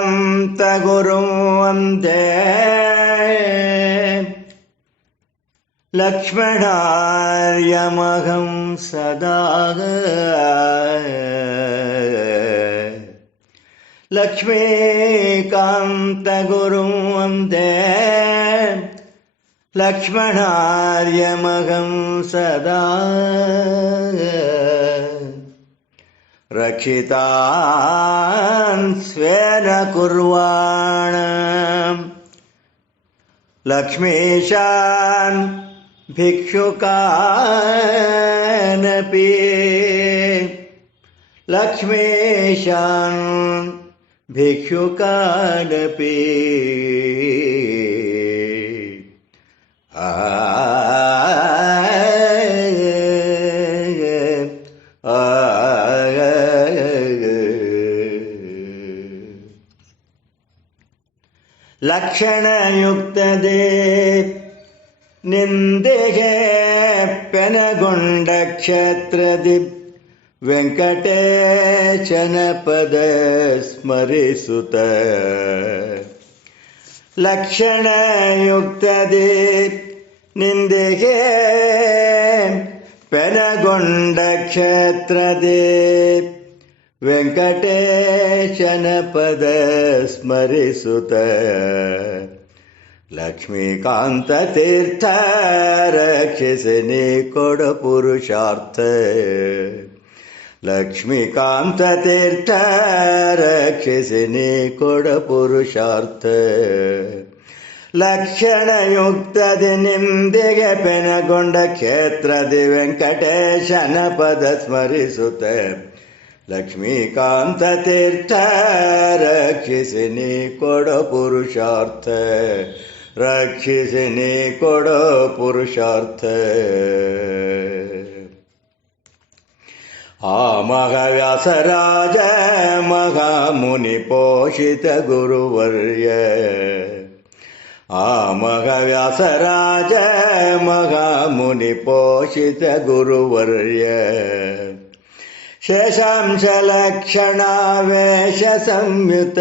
ಲಕ್ಷ್ಮೀಕಾಂತಗುರುಂ ವಂದೇ ಲಕ್ಷ್ಮಣಾರ್ಯಮಹಂ ಸದಾ ಲಕ್ಷ್ಮೀಕಾಂತಗುರುಂ ವಂದೇ ಲಕ್ಷ್ಮಣಾರ್ಯಮಹಂ ಸದಾ ರಕ್ಷಿತಾನ್ ಸ್ವೇನ ಕುರ್ವಾಣ ಲಕ್ಷ್ಮೀಶಾನ್ ಭಿಕ್ಷುಕಾನಪಿ ಲಕ್ಷ್ಮೀಶಾನ್ ಭಿಕ್ಷುಕಾನಪಿ ಲಕ್ಷಣಯುಕ್ತದೆ ನಿಂದೆಗೆ ಪೆನಗೊಂಡ ಕ್ಷೇತ್ರದಿ ವೆಂಕಟೇಶನ ಪದ ಸ್ಮರಿಸುತ್ತ ಲಕ್ಷಣಯುಕ್ತದೆ ನಿಂದೆಗೆ ಪೆನಗೊಂಡ ಕ್ಷೇತ್ರದಿ ವೆಂಕಟೇಶನ ಪದ ಸ್ಮರಿಸುತ್ತ ಲಕ್ಷ್ಮೀಕಾಂತ ತೀರ್ಥ ರಕ್ಷಿಸಿ ನೀ ಕೊಡ ಪುರುಷಾರ್ಥ ಲಕ್ಷ್ಮೀಕಾಂತ ತೀರ್ಥ ರಕ್ಷಿಸಿ ನೀ ಕೊಡ ಪುರುಷಾರ್ಥ ಲಕ್ಷಣಯುಕ್ತದಿ ನಿಂದಿಗೆ ಪೆನಗೊಂಡ ಕ್ಷೇತ್ರದಿ ವೆಂಕಟೇಶನ ಪದ ಸ್ಮರಿಸುತ್ತ ಲಕ್ಷ್ಮೀಕಾಂತ ತೀರ್ಥ ರಕ್ಷಿಸಿ ನೀ ಕೊಡೋ ಪುರುಷಾರ್ಥ ರಕ್ಷಿಸಿ ನೀ ಕೊಡೋ ಪುರುಷಾರ್ಥ ಆ ಮಹಾವ್ಯಾಸರಾಜ ಮಹಾಮುನಿ ಪೋಷಿತ ಗುರುವರ್ಯ ಆ ಮಹಾವ್ಯಾಸರಾಜ ಮಹಾಮುನಿ ಪೋಷಿತ ಗುರುವರ್ಯ ಶೇಷಾಂಶ ಲಕ್ಷಣಾವೇಶ ಸಂಯುತ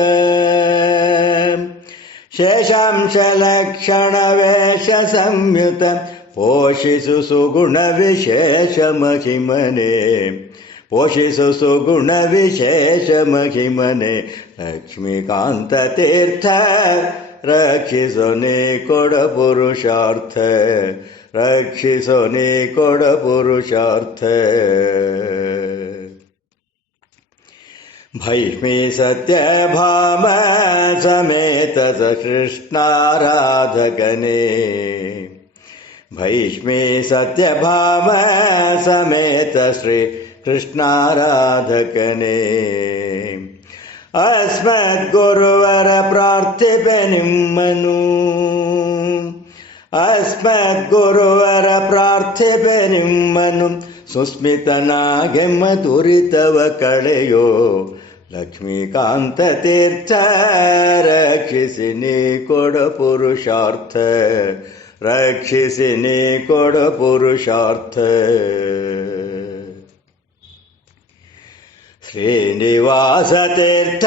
ಶೇಷಾಂಶ ಲಕ್ಷಣವೇಶ ಸಂಯುತ ಪೋಷಿಸು ಸುಗುಣ ವಿಶೇಷ ಮಹಿಮನೆ ಪೋಷಿಸು ಸುಗುಣ ವಿಶೇಷ ಮಹಿಮನೆ ಲಕ್ಷ್ಮೀಕಾಂತ ತೀರ್ಥ ರಕ್ಷಿಸು ನೀ ಕೊಡ ಪುರುಷಾರ್ಥ ರಕ್ಷಿಸು ನೀ ಕೊಡ ಪುರುಷಾರ್ಥ ಭೈಷ್ಮೀ ಸತ್ಯಭಾಮ ಸಮೇತ ಕೃಷ್ಣಾರಾಧಕನೇ ಭೈಷ್ಮೀ ಸತ್ಯಭಾಮ ಸಮೇತ ಶ್ರೀ ಕೃಷ್ಣಾರಾಧಕನೇ ಅಸ್ಮದ್ ಗುರುವರ ಪ್ರಾರ್ಥಿಪೆ ನಿಮ್ಮನು ಅಸ್ಮದ್ ಗುರುವರ ಪ್ರಾರ್ಥಿಪೆ ನಿಮ್ಮನು ಸುಸ್ಮಿತನಾಗೆಮ್ಮ ದುರಿತವ ಕಳೆಯೋ ಲಕ್ಷ್ಮೀಕಾಂತ ತೀರ್ಥ ರಕ್ಷಿಸಿ ನೀ ಕೊಡ ಪುರುಷಾರ್ಥ ರಕ್ಷಿಸಿ ನೀ ಕೊಡ ಪುರುಷಾರ್ಥ ಶ್ರೀನಿವಾಸ ತೀರ್ಥ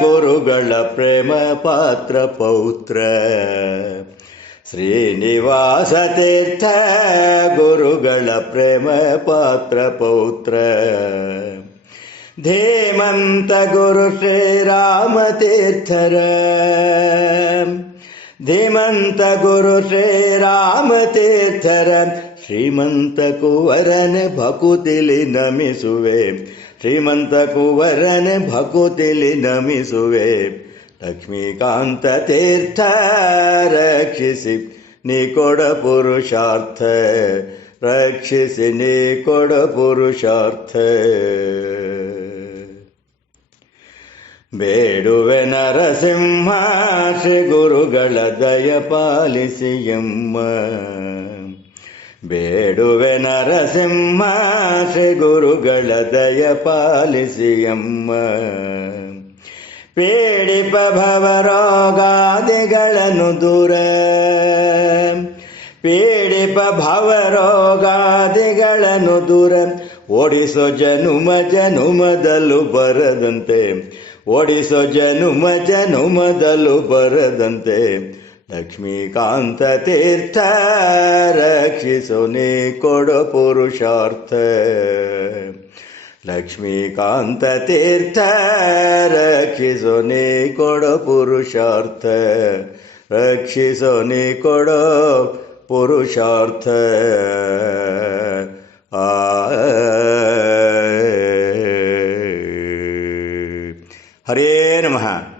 ಗುರುಗಳ ಪ್ರೇಮ ಪಾತ್ರ ಪೌತ್ರ ಶ್ರೀನಿವಾಸ ತೀರ್ಥ ಗುರುಗಳ ಪ್ರೇಮ ಪಾತ್ರ ಪೌತ್ರ ಧೀಮಂತ ಗುರು ಶ್ರೀರಾಮ ತೀರ್ಥರ ಧೀಮಂತ ಗುರು ಶ್ರೀರಾಮ ತೀರ್ಥರ ಶ್ರೀಮಂತ ಕುವರನ ಭಕುತಿಲಿ ನಮಿಸುವೆ ಶ್ರೀಮಂತ ಕುವರನ ಭಕುತಿಲಿ ನಮಿಸುವೆ ಲಕ್ಷ್ಮೀಕಾಂತ ತೀರ್ಥ ರಕ್ಷಿಸಿ ನೀ ಕೊಡ ಪುರುಷಾರ್ಥ ರಕ್ಷಿಸಿ ನೀ ಕೊಡು ಪುರುಷಾರ್ಥ. ಬೇಡುವೆ ನರಸಿಂಹ ಶ್ರೀ ಗುರುಗಳ ದಯ ಪಾಲಿಸಿ ಎಮ್ಮ. ಬೇಡುವೆ ನರಸಿಂಹ ಶ್ರೀ ಗುರುಗಳ ದಯ ಪಾಲಿಸಿ ಎಮ್ಮ. ಪೀಡಿಪ ಭವರೋಗಾದಿಗಳನ್ನು ದೂರ, ಪೀಡಿಪ ಭವರೋಗಾದಿಗಳನ್ನು ದೂರ, ಓಡಿಸೋ ಜನುಮ ಜನುಮದಲ್ಲೂ ಬರದಂತೆ, ಓಡಿಸೋ ಜನುಮ ಜನುಮದಲ್ಲೂ ಬರದಂತೆ. ಲಕ್ಷ್ಮೀಕಾಂತ ತೀರ್ಥ ರಕ್ಷಿಸೋ ನೀ ಕೊಡು ಪುರುಷಾರ್ಥ. ಲಕ್ಷ್ಮೀಕಾಂತ ತೀರ್ಥ ರಕ್ಷಿಸೋ ನೀ ಕೊಡು ಪುರುಷಾರ್ಥ. ರಕ್ಷಿಸೋ ನೀ ಕೊಡು ಪುರುಷಾರ್ಥ. ಹರೇ ನಮಃ.